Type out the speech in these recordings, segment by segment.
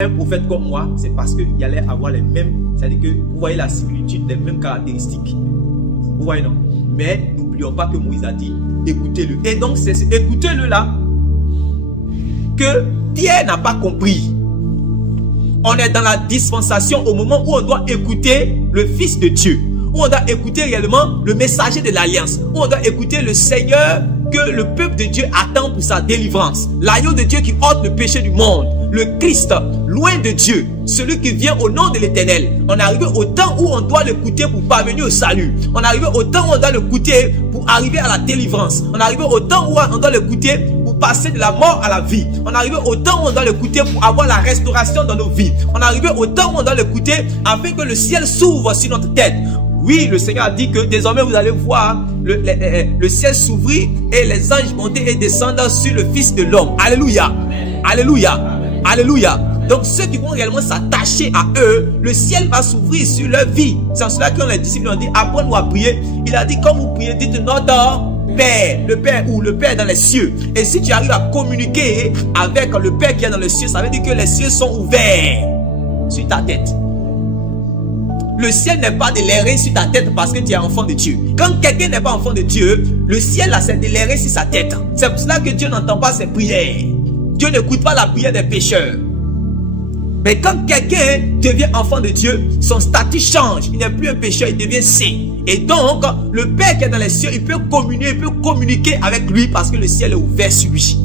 un prophète comme moi, c'est parce qu'il allait avoir les mêmes, c'est-à-dire que vous voyez la similitude, les mêmes caractéristiques. Vous voyez, non? Mais n'oublions pas que Moïse a dit, écoutez-le. Et donc, c'est écoutez-le là que Pierre n'a pas compris. On est dans la dispensation au moment où on doit écouter le Fils de Dieu, où on doit écouter réellement le messager de l'Alliance, où on doit écouter le Seigneur que le peuple de Dieu attend pour sa délivrance. L'agneau de Dieu qui ôte le péché du monde. Le Christ, loin de Dieu, celui qui vient au nom de l'Éternel. On est arrivé au temps où on doit l'écouter pour parvenir au salut. On est arrivé au temps où on doit l'écouter pour arriver à la délivrance. On est arrivé au temps où on doit l'écouter pour passer de la mort à la vie. On est arrivé au temps où on doit l'écouter pour avoir la restauration dans nos vies. On est arrivé au temps où on doit l'écouter afin que le ciel s'ouvre sur notre tête. Oui, le Seigneur a dit que désormais vous allez voir le ciel s'ouvrir et les anges monter et descendre sur le Fils de l'homme. Alléluia. Alléluia. Alléluia. Donc ceux qui vont réellement s'attacher à eux, le ciel va s'ouvrir sur leur vie. C'est en cela que les disciples ont dit, apprends-nous à prier. Il a dit, quand vous priez, dites notre Père, le Père ou le Père dans les cieux. Et si tu arrives à communiquer avec le Père qui est dans les cieux, ça veut dire que les cieux sont ouverts sur ta tête. Le ciel n'est pas de l'airer sur ta tête parce que tu es enfant de Dieu. Quand quelqu'un n'est pas enfant de Dieu, le ciel là c'est de l'airer sur sa tête. C'est pour cela que Dieu n'entend pas ses prières. Dieu n'écoute pas la prière des pécheurs. Mais quand quelqu'un devient enfant de Dieu, son statut change. Il n'est plus un pécheur, il devient saint. Et donc, le Père qui est dans les cieux, il peut communiquer avec lui parce que le ciel est ouvert sur lui.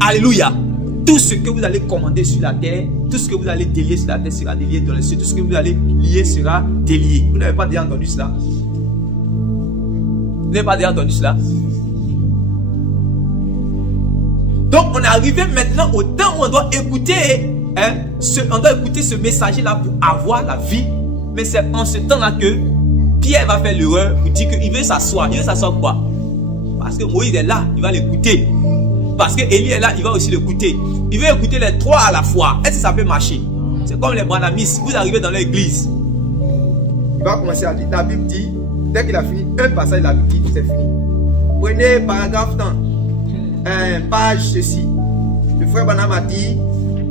Alléluia. Tout ce que vous allez commander sur la terre, tout ce que vous allez délier sur la terre sera délié dans les cieux. Tout ce que vous allez lier sera délié. Vous n'avez pas déjà entendu cela? Vous n'avez pas déjà entendu cela? Donc, on est arrivé maintenant au temps où on doit écouter, on doit écouter ce messager-là pour avoir la vie. Mais c'est en ce temps-là que Pierre va faire l'erreur pour dire qu'il veut s'asseoir. Il veut s'asseoir quoi? Parce que Moïse est là, il va l'écouter. Parce que Élie est là, il va aussi l'écouter. Il veut écouter les trois à la fois. Est-ce que ça peut marcher? C'est comme les branamistes. Vous arrivez dans l'église. Il va commencer à dire, la Bible dit, dès qu'il a fini un passage, la Bible dit, c'est fini. Prenez paragraphe temps. Page ceci. Le frère Branham a dit,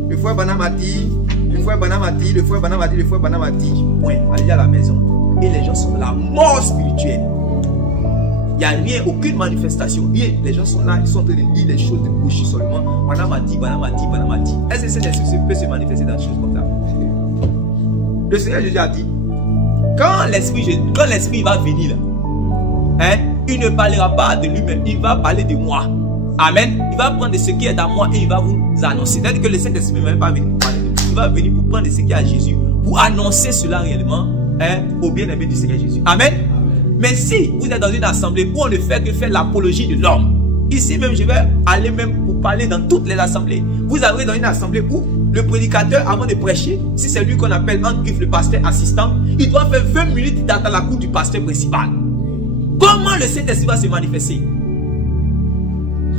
le frère Branham a dit, le frère Branham a dit, le frère Branham a dit, le frère Branham a dit. Point. Allez à la maison. Et les gens sont dans la mort spirituelle. Il n'y a rien, aucune manifestation, rien. Les gens sont là, ils sont en train de lire les choses de bouche seulement. Branham a dit, Branham a dit, Branham a dit. Est-ce que cet esprit peut se manifester dans des choses comme ça? Le Seigneur Jésus a dit, quand l'esprit va venir là, il ne parlera pas de lui-même, il va parler de moi. Amen. Il va prendre de ce qui est à moi et il va vous annoncer. C'est-à-dire que le Saint-Esprit ne va pas venir pour parler de lui. Il va venir pour prendre de ce qui est à Jésus, pour annoncer cela réellement au bien-aimé du Seigneur Jésus. Amen. Mais si vous êtes dans une assemblée où on ne fait que faire l'apologie de l'homme, ici même je vais aller même pour parler dans toutes les assemblées. Vous arrivez dans une assemblée où le prédicateur, avant de prêcher, si c'est lui qu'on appelle en griffe le pasteur assistant, il doit faire 20 minutes dans la cour du pasteur principal. Comment le Saint-Esprit va se manifester?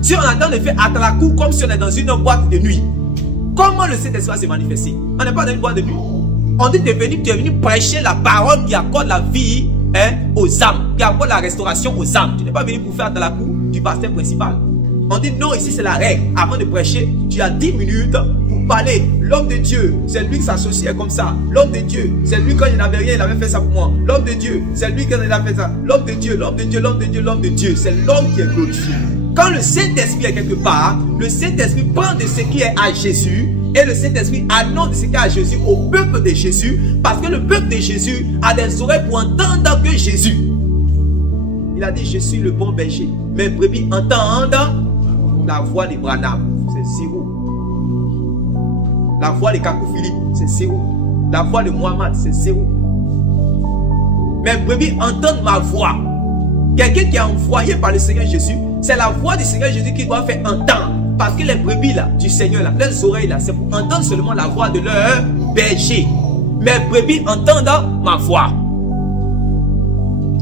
Si on attend de faire à la cour comme si on est dans une boîte de nuit, comment le Saint-Esprit va se manifester? On n'est pas dans une boîte de nuit. On dit tu es venu prêcher la parole qui accorde la vie aux âmes, qui accorde la restauration aux âmes. Tu n'es pas venu pour faire dans la cour du pasteur principal. On dit non, ici c'est la règle. Avant de prêcher, tu as 10 minutes pour parler. L'homme de Dieu, c'est lui qui s'associait comme ça. L'homme de Dieu, c'est lui quand il n'avait rien, il avait fait ça pour moi. L'homme de Dieu, c'est lui quand il a fait ça. L'homme de Dieu, l'homme de Dieu, l'homme de Dieu, l'homme de Dieu. C'est l'homme qui est glorifié. Quand le Saint-Esprit est quelque part, le Saint-Esprit prend de ce qui est à Jésus et le Saint-Esprit annonce de ce qui est à Jésus au peuple de Jésus, parce que le peuple de Jésus a des oreilles pour entendre que Jésus. Il a dit, je suis le bon berger. Mes brebis entendent la voix de Branham. C'est zéro. La voix de Kakou Philippe, c'est zéro. La voix de Mohamed, c'est zéro. Mes brebis entendent ma voix. Quelqu'un qui est envoyé par le Seigneur Jésus, c'est la voix du Seigneur Jésus qui doit faire entendre. Parce que les brebis là, du Seigneur là, leurs oreilles là, c'est pour entendre seulement la voix de leur berger. Mes brebis entendent ma voix.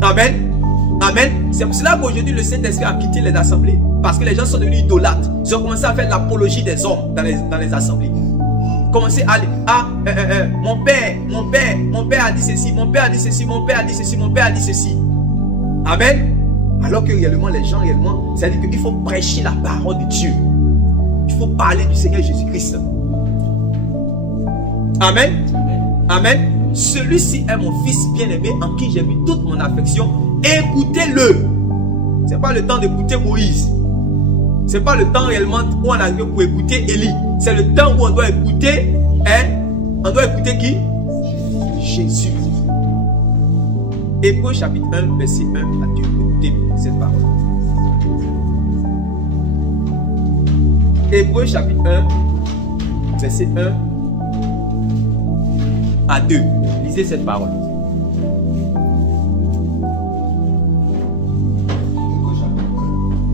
Amen. Amen. C'est pour cela qu'aujourd'hui le Saint-Esprit a quitté les assemblées. Parce que les gens sont devenus idolâtres. Ils ont commencé à faire l'apologie des hommes dans les assemblées. Commencez à aller, mon père a dit ceci, mon père a dit ceci, mon père a dit ceci, mon père a dit ceci. Amen. Alors que réellement, les gens, réellement, c'est-à-dire qu'il faut prêcher la parole de Dieu. Il faut parler du Seigneur Jésus-Christ. Amen. Amen. Celui-ci est mon fils bien-aimé en qui j'ai mis toute mon affection. Écoutez-le. Ce n'est pas le temps d'écouter Moïse. Ce n'est pas le temps réellement où on arrive pour écouter Élie. C'est le temps où on doit écouter, on doit écouter qui? Jésus. Hébreux chapitre 1, verset 1 à 2. Écoutez cette parole. Hébreux chapitre 1, verset 1 à 2. Lisez cette parole.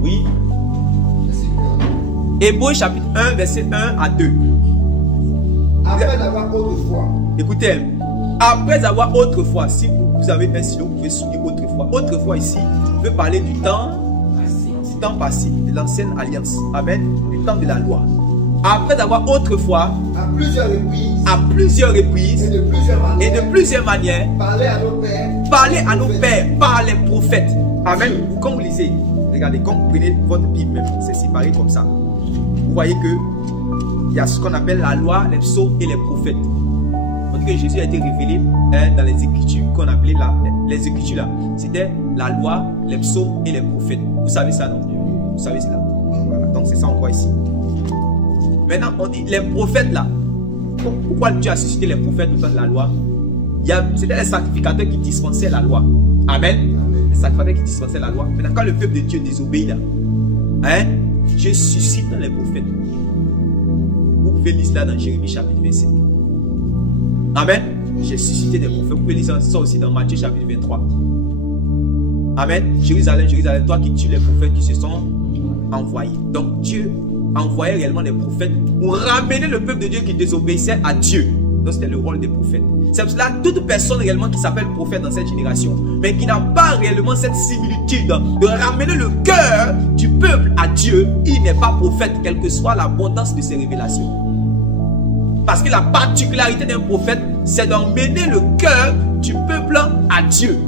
Oui. Hébreux chapitre 1, verset 1 à 2. Après avoir autrefois. Écoutez, après avoir autrefois, si vous avez un stylo, vous pouvez souligner autrefois. Autrefois ici veut parler du temps passé, de l'ancienne alliance. Amen. Du temps de la loi. Après avoir autrefois, à plusieurs reprises, et de plusieurs manières, parler à nos pères, par les prophètes. Amen. Quand vous lisez, regardez, quand vous prenez votre Bible même, c'est séparé comme ça. Vous voyez que il y a ce qu'on appelle la loi, les psaumes et les prophètes. On dit que Jésus a été révélé dans les Écritures, qu'on appelait les Écritures là. C'était la loi, les psaumes et les prophètes. Vous savez ça, non? Vous savez cela. Voilà. Donc c'est ça qu'on voit ici. Maintenant, on dit les prophètes là. Pourquoi Dieu a suscité les prophètes au temps de la loi? C'était les sacrificateurs qui dispensaient la loi. Amen. Les sacrificateurs qui dispensaient la loi. Maintenant, quand le peuple de Dieu désobéit là, Dieu suscite les prophètes. Vous pouvez lire cela dans Jérémie chapitre 25. Amen. J'ai suscité des prophètes. Vous pouvez lire ça aussi dans Matthieu chapitre 23. Amen. Jérusalem, Jérusalem, toi qui tues les prophètes qui se sont envoyés. Donc Dieu envoyait réellement des prophètes pour ramener le peuple de Dieu qui désobéissait à Dieu. Donc c'était le rôle des prophètes. C'est pour cela que toute personne réellement qui s'appelle prophète dans cette génération, mais qui n'a pas réellement cette similitude de ramener le cœur du peuple à Dieu, il n'est pas prophète, quelle que soit l'abondance de ses révélations. Parce que la particularité d'un prophète, c'est d'emmener le cœur du peuple à Dieu.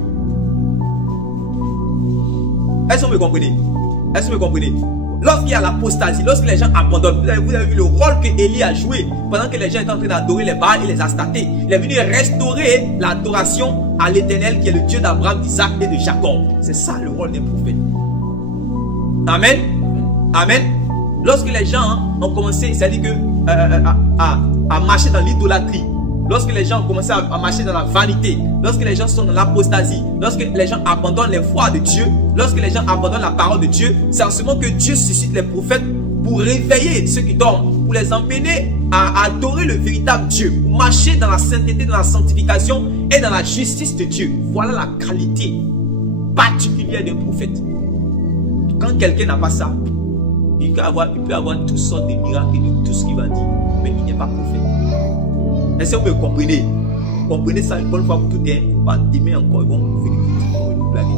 Est-ce que vous me comprenez? Est-ce que vous me comprenez? Lorsqu'il y a l'apostasie, lorsque les gens abandonnent, vous avez vu le rôle que Élie a joué pendant que les gens étaient en train d'adorer les Baals et les Astartés. Il est venu restaurer l'adoration à l'Éternel qui est le Dieu d'Abraham, d'Isaac et de Jacob. C'est ça le rôle des prophètes. Amen. Amen. Lorsque les gens ont commencé, c'est-à-dire que à marcher dans l'idolâtrie, lorsque les gens ont commencé à marcher dans la vanité, lorsque les gens sont dans l'apostasie, lorsque les gens abandonnent les voies de Dieu, lorsque les gens abandonnent la parole de Dieu, c'est en ce moment que Dieu suscite les prophètes pour réveiller ceux qui dorment, pour les emmener à adorer le véritable Dieu, pour marcher dans la sainteté, dans la sanctification et dans la justice de Dieu. Voilà la qualité particulière d'un prophète. Quand quelqu'un n'a pas ça, il peut avoir toutes sortes de miracles et de tout ce qu'il va dire, mais il n'est pas prophète. Est-ce que vous me comprenez? Comprenez ça une bonne fois pour toutes, pas demain encore, ils vont nous blaguer.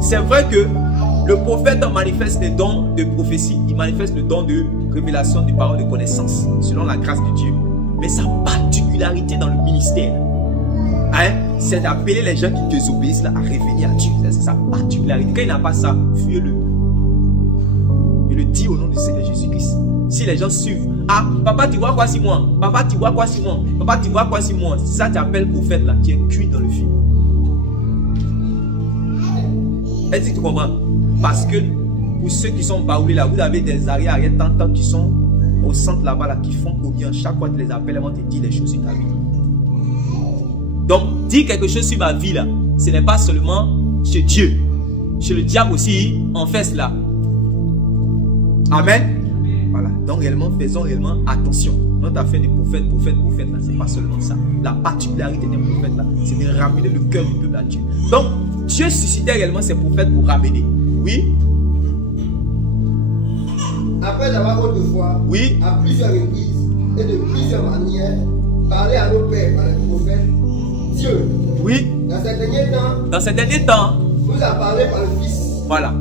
C'est vrai que le prophète manifeste les dons de prophétie, il manifeste le don de révélation, de paroles de connaissance, selon la grâce de Dieu. Mais sa particularité dans le ministère, c'est d'appeler les gens qui désobéissent là, à revenir à Dieu. C'est sa particularité. Quand il n'a pas ça, fuyez-le. Il le dit au nom du Seigneur Jésus-Christ. Si les gens suivent, ah, papa, tu vois quoi si moi? Papa, tu vois quoi si moi? Papa, tu vois quoi si moi? Si ça t'appelle prophète là, tu es cuit dans le film. Est-ce que tu comprends? Parce que pour ceux qui sont baoulés là, vous avez des arrière tant qui sont au centre là-bas là, qui font combien? Chaque fois que tu les appelles, ils vont te dire des choses sur ta vie. Donc, dire quelque chose sur ma vie là, ce n'est pas seulement chez Dieu. Chez le diable aussi, on fait cela. Amen. Voilà. Donc réellement, faisons réellement attention. Notre affaire de prophète là, c'est pas seulement ça. La particularité des prophètes là, c'est de ramener le cœur du peuple à Dieu. Donc, Dieu suscitait réellement ses prophètes pour ramener. Oui. Après avoir autrefois, oui, à plusieurs reprises et de plusieurs manières, parlé à nos pères par les prophètes, Dieu, oui, dans ces derniers temps, nous a parlé par le Fils. Voilà.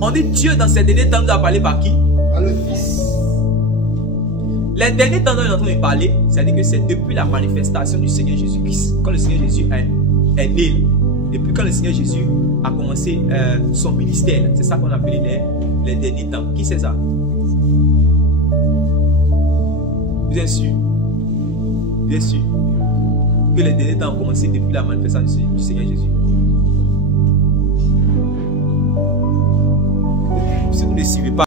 On dit Dieu dans ces derniers temps nous a parlé par qui? Par le Fils. Les derniers temps dont nous est en train de parler, c'est-à-dire que c'est depuis la manifestation du Seigneur Jésus-Christ. Quand le Seigneur Jésus est né, depuis quand le Seigneur Jésus a commencé son ministère, c'est ça qu'on appelle les derniers temps. Qui c'est ça? Vous êtes sûr? bien sûr que les derniers temps ont commencé depuis la manifestation du Seigneur Jésus. Si vous ne suivez pas